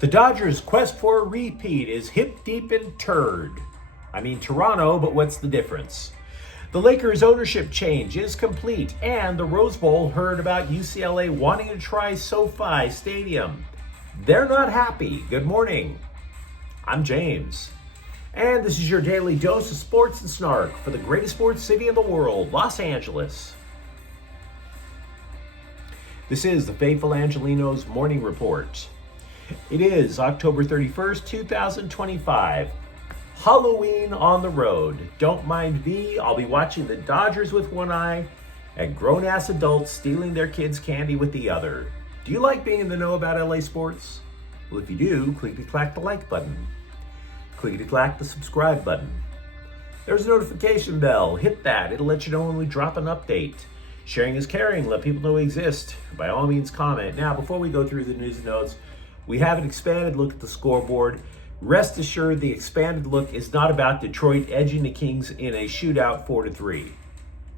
The Dodgers' quest for a repeat is hip deep in Toronto, but what's the difference? The Lakers' ownership change is complete, and the Rose Bowl heard about UCLA wanting to try SoFi Stadium. They're not happy. Good morning. I'm James, and this is your daily dose of sports and snark for the greatest sports city in the world, Los Angeles. This is the Faithful Angelenos Morning Report. It is October 31st, 2025. Halloween on the road. Don't mind me, I'll be watching the Dodgers with one eye and grown-ass adults stealing their kids' candy with the other. Do you like being in the know about LA sports? Well, if you do, clickety-clack the like button. Clickety-clack the subscribe button. There's a notification bell. Hit that. It'll let you know when we drop an update. Sharing is caring. Let people know we exist. By all means, comment. Now, before we go through the news and notes, we have an expanded look at the scoreboard. Rest assured, the expanded look is not about Detroit edging the Kings in a shootout 4-3.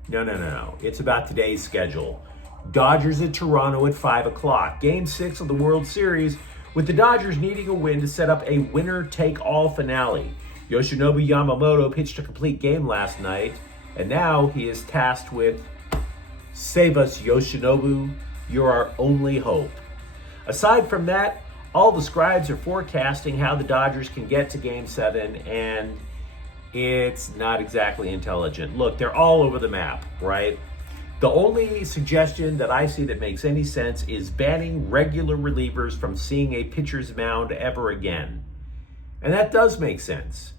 No. It's about today's schedule. Dodgers at Toronto at 5 o'clock. Game 6 of the World Series, with the Dodgers needing a win to set up a winner-take-all finale. Yoshinobu Yamamoto pitched a complete game last night, and now he is tasked with, "Save us, Yoshinobu. You're our only hope." Aside from that, all the scribes are forecasting how the Dodgers can get to Game 7, and it's not exactly intelligent. Look, they're all over the map, right? The only suggestion that I see that makes any sense is banning regular relievers from seeing a pitcher's mound ever again. And that does make sense,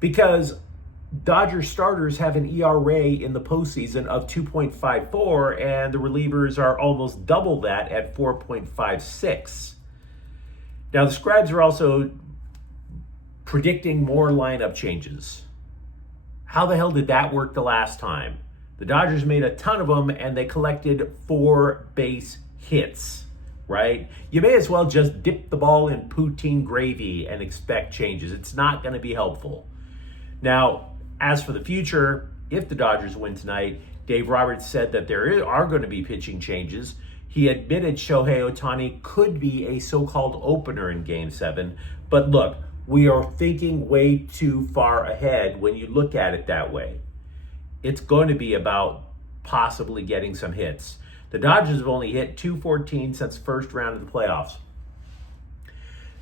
because Dodgers starters have an ERA in the postseason of 2.54, and the relievers are almost double that at 4.56. Now, the scribes are also predicting more lineup changes. How the hell did that work the last time? The Dodgers made a ton of them, and they collected 4 base hits, right? You may as well just dip the ball in poutine gravy and expect changes. It's not going to be helpful. Now, as for the future, if the Dodgers win tonight, Dave Roberts said that there are going to be pitching changes. He admitted Shohei Ohtani could be a so-called opener in Game 7. But look, we are thinking way too far ahead when you look at it that way. It's going to be about possibly getting some hits. The Dodgers have only hit .214 since the first round of the playoffs.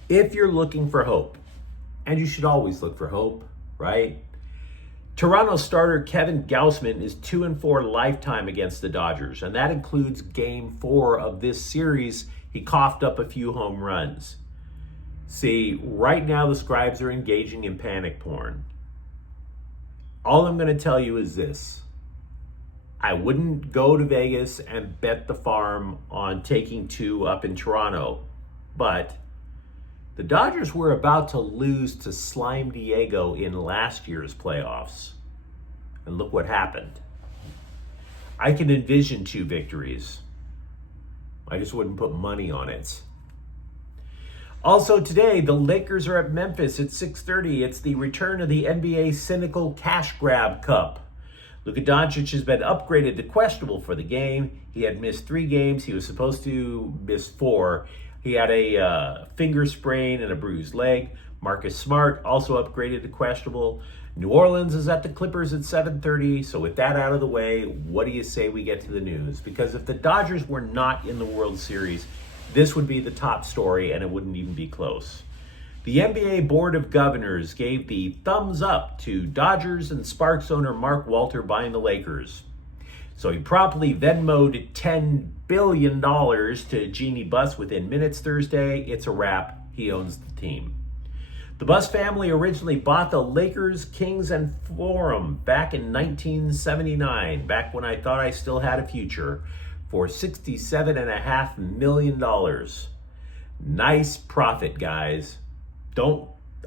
If you're looking for hope, and you should always look for hope, right? Toronto starter Kevin Gausman is 2-4 lifetime against the Dodgers, and that includes Game 4 of this series. He coughed up a few home runs. See, right now the scribes are engaging in panic porn. All I'm going to tell you is this. I wouldn't go to Vegas and bet the farm on taking 2 up in Toronto, but the Dodgers were about to lose to Slime Diego in last year's playoffs. And look what happened. I can envision 2 victories. I just wouldn't put money on it. Also today, the Lakers are at Memphis at 6:30. It's the return of the NBA Cynical Cash Grab Cup. Luka Doncic has been upgraded to questionable for the game. He had missed 3 games. He was supposed to miss 4. He had a finger sprain and a bruised leg. Marcus Smart also upgraded to questionable. New Orleans is at the Clippers at 7:30. So with that out of the way, what do you say we get to the news? Because if the Dodgers were not in the World Series, this would be the top story, and it wouldn't even be close. The NBA Board of Governors gave the thumbs up to Dodgers and Sparks owner Mark Walter buying the Lakers. So he promptly Venmo'd $10 billion to Jeannie Buss within minutes Thursday. It's a wrap. He owns the team. The Buss family originally bought the Lakers, Kings, and Forum back in 1979, back when I thought I still had a future, for $67.5 million. Nice profit, guys.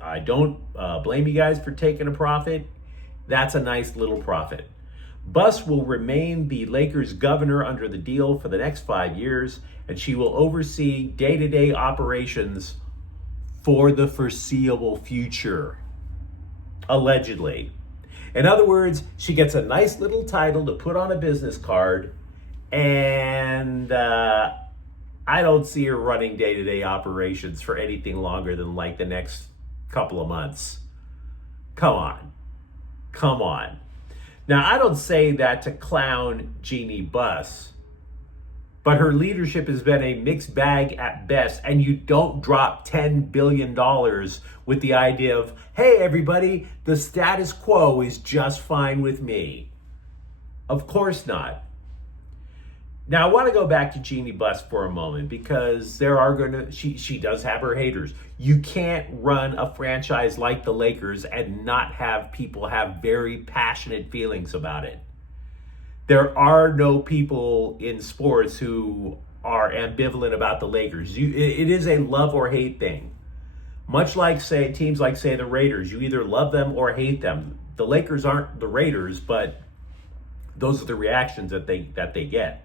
I don't blame you guys for taking a profit. That's a nice little profit. Buss will remain the Lakers governor under the deal for the next 5 years, and she will oversee day-to-day operations for the foreseeable future, allegedly. In other words, she gets a nice little title to put on a business card, and I don't see her running day-to-day operations for anything longer than like the next couple of months. Come on. Come on. Now, I don't say that to clown Jeannie Buss, but her leadership has been a mixed bag at best, and you don't drop $10 billion with the idea of, hey, everybody, the status quo is just fine with me. Of course not. Now, I want to go back to Jeannie Buss for a moment because she does have her haters. You can't run a franchise like the Lakers and not have people have very passionate feelings about it. There are no people in sports who are ambivalent about the Lakers. It is a love or hate thing. Much like, say, teams like, say, the Raiders. You either love them or hate them. The Lakers aren't the Raiders, but those are the reactions that they get.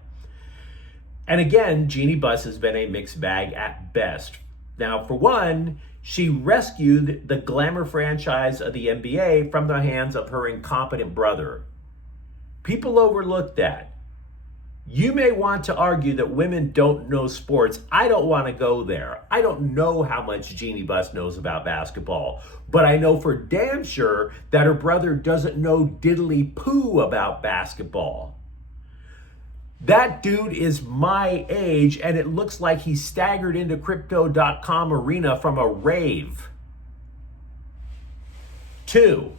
And again, Jeannie Buss has been a mixed bag at best. Now, for one, she rescued the glamour franchise of the NBA from the hands of her incompetent brother. People overlook that. You may want to argue that women don't know sports. I don't want to go there. I don't know how much Jeannie Buss knows about basketball, but I know for damn sure that her brother doesn't know diddly poo about basketball. That dude is my age, and it looks like he staggered into Crypto.com arena from a rave. 2,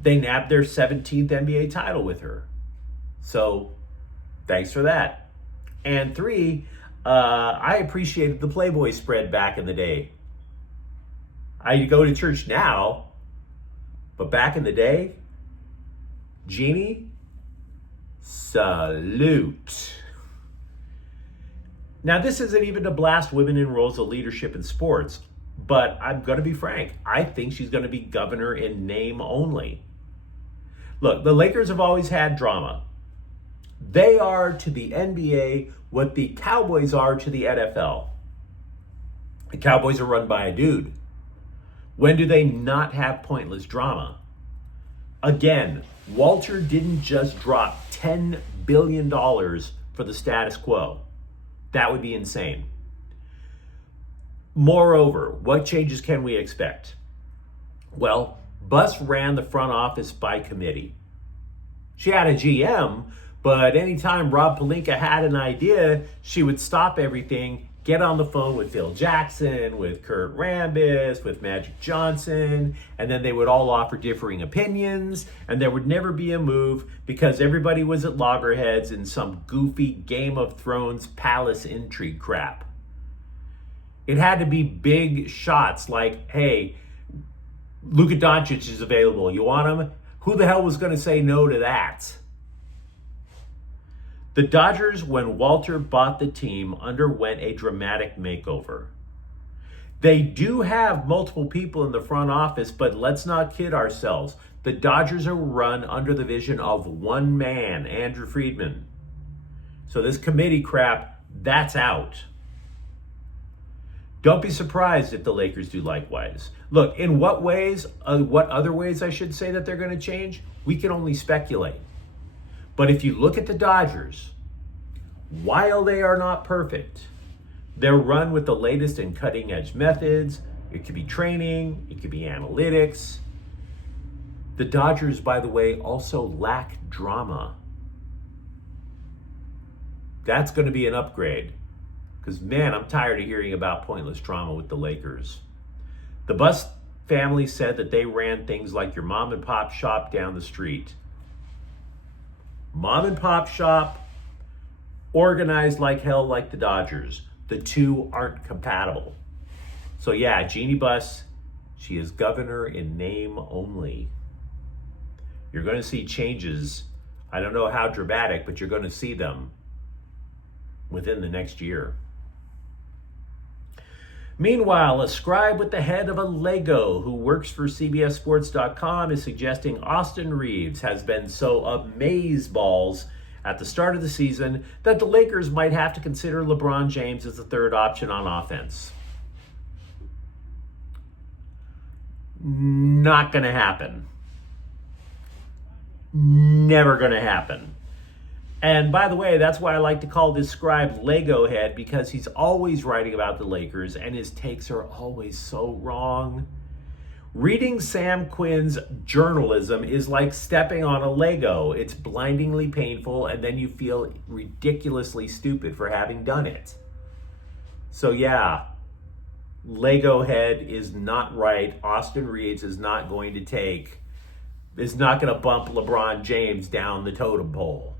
they nabbed their 17th NBA title with her. So, thanks for that. And 3, I appreciated the Playboy spread back in the day. I go to church now, but back in the day, Jeannie, salute. Now, this isn't even to blast women in roles of leadership in sports, but I'm going to be frank. I think she's going to be governor in name only. Look, the Lakers have always had drama. They are to the NBA what the Cowboys are to the NFL. The Cowboys are run by a dude. When do they not have pointless drama? Again, Walter didn't just drop $10 billion for the status quo. That would be insane. Moreover, what changes can we expect? Well, Buss ran the front office by committee. She had a GM, but anytime Rob Pelinka had an idea, she would stop everything, get on the phone with Phil Jackson, with Kurt Rambis, with Magic Johnson, and then they would all offer differing opinions, and there would never be a move because everybody was at loggerheads in some goofy Game of Thrones palace intrigue crap. It had to be big shots like, hey, Luka Doncic is available. You want him? Who the hell was going to say no to that? The Dodgers, when Walter bought the team, underwent a dramatic makeover. They do have multiple people in the front office, but let's not kid ourselves. The Dodgers are run under the vision of one man, Andrew Friedman. So this committee crap, that's out. Don't be surprised if the Lakers do likewise. Look, in what other ways I should say that they're going to change? We can only speculate. But if you look at the Dodgers, while they are not perfect, they're run with the latest and cutting edge methods. It could be training, it could be analytics. The Dodgers, by the way, also lack drama. That's going to be an upgrade. Because, man, I'm tired of hearing about pointless drama with the Lakers. The Buss family said that they ran things like your mom and pop shop down the street. Mom and pop shop, organized like hell like the Dodgers. The two aren't compatible. So yeah, Jeannie Buss, she is governor in name only. You're going to see changes. I don't know how dramatic, but you're going to see them within the next year. Meanwhile, a scribe with the head of a Lego who works for CBSSports.com is suggesting Austin Reeves has been so amazeballs at the start of the season that the Lakers might have to consider LeBron James as the third option on offense. Not going to happen. Never going to happen. And by the way, that's why I like to call this scribe Lego Head, because he's always writing about the Lakers and his takes are always so wrong. Reading Sam Quinn's journalism is like stepping on a Lego. It's blindingly painful, and then you feel ridiculously stupid for having done it. So yeah, Lego Head is not right. Austin Reeves is not going to bump LeBron James down the totem pole.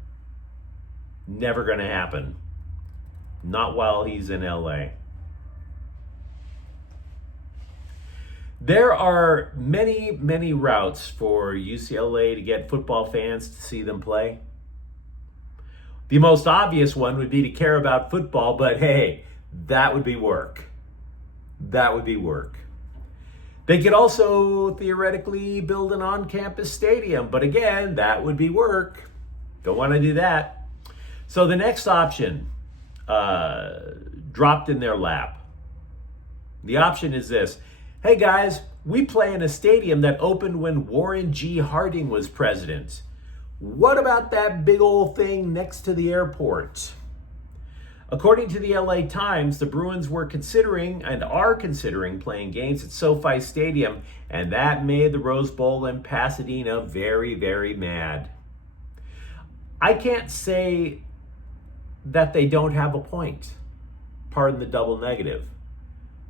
Never going to happen. Not while he's in LA. There are many, many routes for UCLA to get football fans to see them play. The most obvious one would be to care about football, but hey, that would be work. That would be work. They could also theoretically build an on-campus stadium, but again, that would be work. Don't want to do that. So the next option dropped in their lap. The option is this. Hey guys, we play in a stadium that opened when Warren G. Harding was president. What about that big old thing next to the airport? According to the LA Times, the Bruins were considering and are considering playing games at SoFi Stadium, and that made the Rose Bowl in Pasadena very, very mad. I can't say that they don't have a point. Pardon the double negative.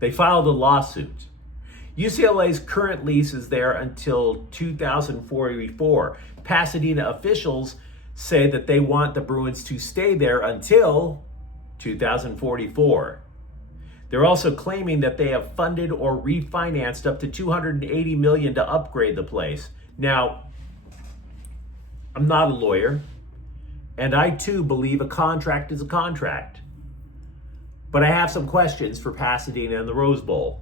They filed a lawsuit. UCLA's current lease is there until 2044. Pasadena officials say that they want the Bruins to stay there until 2044. They're also claiming that they have funded or refinanced up to $280 million to upgrade the place. Now, I'm not a lawyer, and I too believe a contract is a contract. But I have some questions for Pasadena and the Rose Bowl.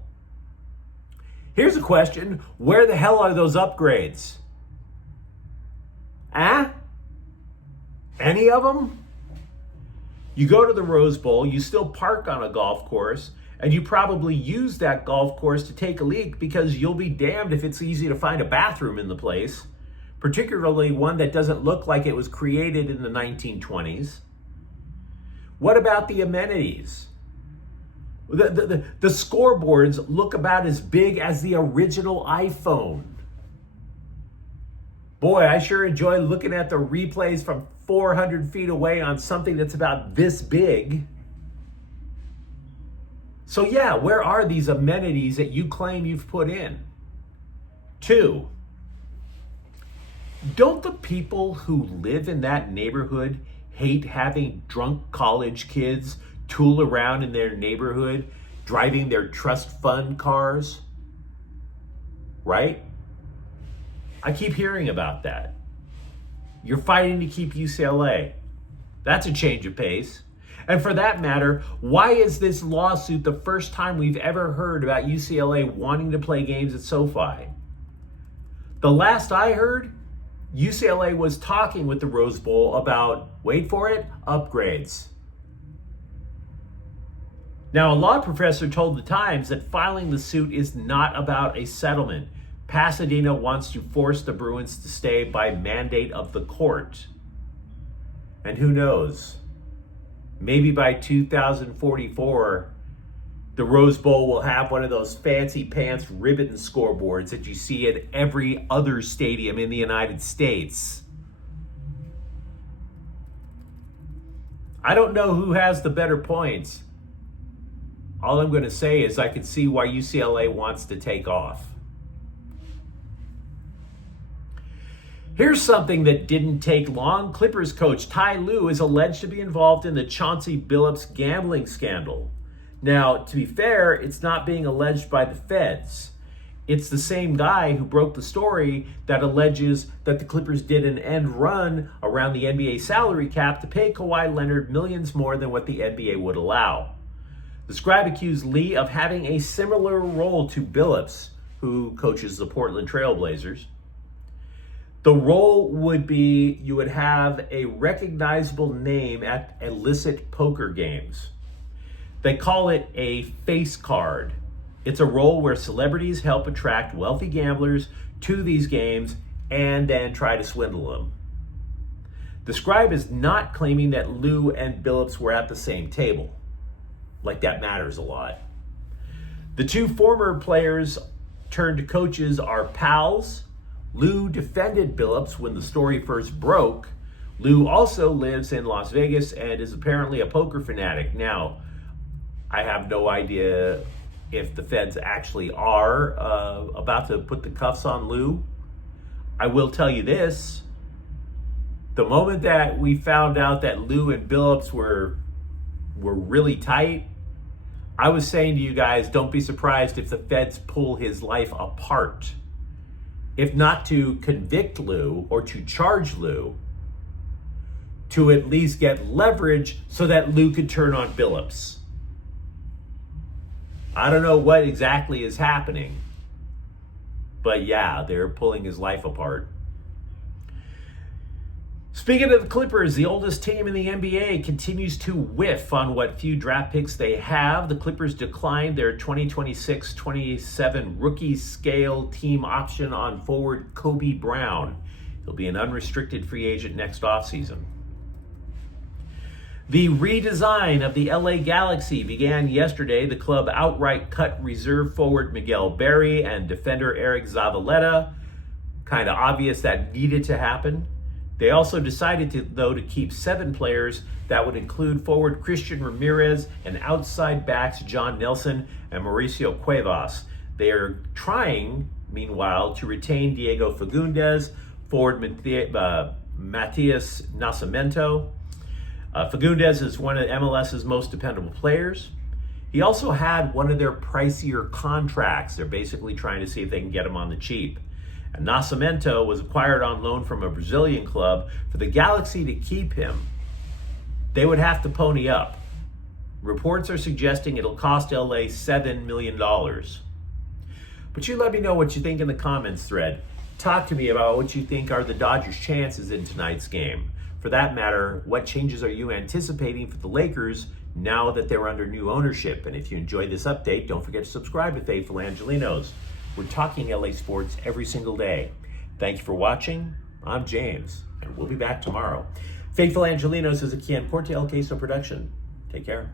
Here's a question. Where the hell are those upgrades? Any of them? You go to the Rose Bowl, you still park on a golf course, and you probably use that golf course to take a leak because you'll be damned if it's easy to find a bathroom in the place, particularly one that doesn't look like it was created in the 1920s. What about the amenities? The scoreboards look about as big as the original iPhone. Boy, I sure enjoy looking at the replays from 400 feet away on something that's about this big. So yeah, where are these amenities that you claim you've put in? 2, don't the people who live in that neighborhood hate having drunk college kids tool around in their neighborhood, driving their trust fund cars? Right? I keep hearing about that. You're fighting to keep UCLA. That's a change of pace. And for that matter, why is this lawsuit the first time we've ever heard about UCLA wanting to play games at SoFi? The last I heard, UCLA was talking with the Rose Bowl about, wait for it, upgrades. Now, a law professor told the Times that filing the suit is not about a settlement. Pasadena wants to force the Bruins to stay by mandate of the court. And who knows? Maybe by 2044, the Rose Bowl will have one of those fancy pants ribbon scoreboards that you see at every other stadium in the United States. I don't know who has the better points. All I'm going to say is I can see why UCLA wants to take off. Here's something that didn't take long. Clippers coach Ty Lue is alleged to be involved in the Chauncey Billups gambling scandal. Now, to be fair, it's not being alleged by the feds. It's the same guy who broke the story that alleges that the Clippers did an end run around the NBA salary cap to pay Kawhi Leonard millions more than what the NBA would allow. The scribe accused Lee of having a similar role to Billups, who coaches the Portland Trail Blazers. The role would be you would have a recognizable name at illicit poker games. They call it a face card. It's a role where celebrities help attract wealthy gamblers to these games and then try to swindle them. The scribe is not claiming that Lou and Billups were at the same table. Like that matters a lot. The two former players turned coaches are pals. Lou defended Billups when the story first broke. Lou also lives in Las Vegas and is apparently a poker fanatic. Now, I have no idea if the feds actually are about to put the cuffs on Lou. I will tell you this. The moment that we found out that Lou and Billups were really tight, I was saying to you guys, don't be surprised if the feds pull his life apart. If not to convict Lou or to charge Lou, to at least get leverage so that Lou could turn on Billups. I don't know what exactly is happening, but yeah, they're pulling his life apart. Speaking of the Clippers, the oldest team in the NBA continues to whiff on what few draft picks they have. The Clippers declined their 2026-27 rookie scale team option on forward Kobe Brown. He'll be an unrestricted free agent next offseason. The redesign of the LA Galaxy began yesterday. The club outright cut reserve forward Miguel Berry and defender Eric Zavaleta. Kind of obvious that needed to happen. They also decided to keep 7 players. That would include forward Christian Ramirez and outside backs John Nelson and Mauricio Cuevas. They are trying, meanwhile, to retain Diego Fagundes, forward Matias Nascimento. Fagundes is one of MLS's most dependable players. He also had one of their pricier contracts. They're basically trying to see if they can get him on the cheap. And Nascimento was acquired on loan from a Brazilian club. For the Galaxy to keep him, they would have to pony up. Reports are suggesting it'll cost LA $7 million. But you let me know what you think in the comments thread. Talk to me about what you think are the Dodgers' chances in tonight's game. For that matter, what changes are you anticipating for the Lakers now that they're under new ownership? And if you enjoyed this update, don't forget to subscribe to Faithful Angelenos. We're talking LA sports every single day. Thank you for watching. I'm James, and we'll be back tomorrow. Faithful Angelenos is a Quien Porte El Queso production. Take care.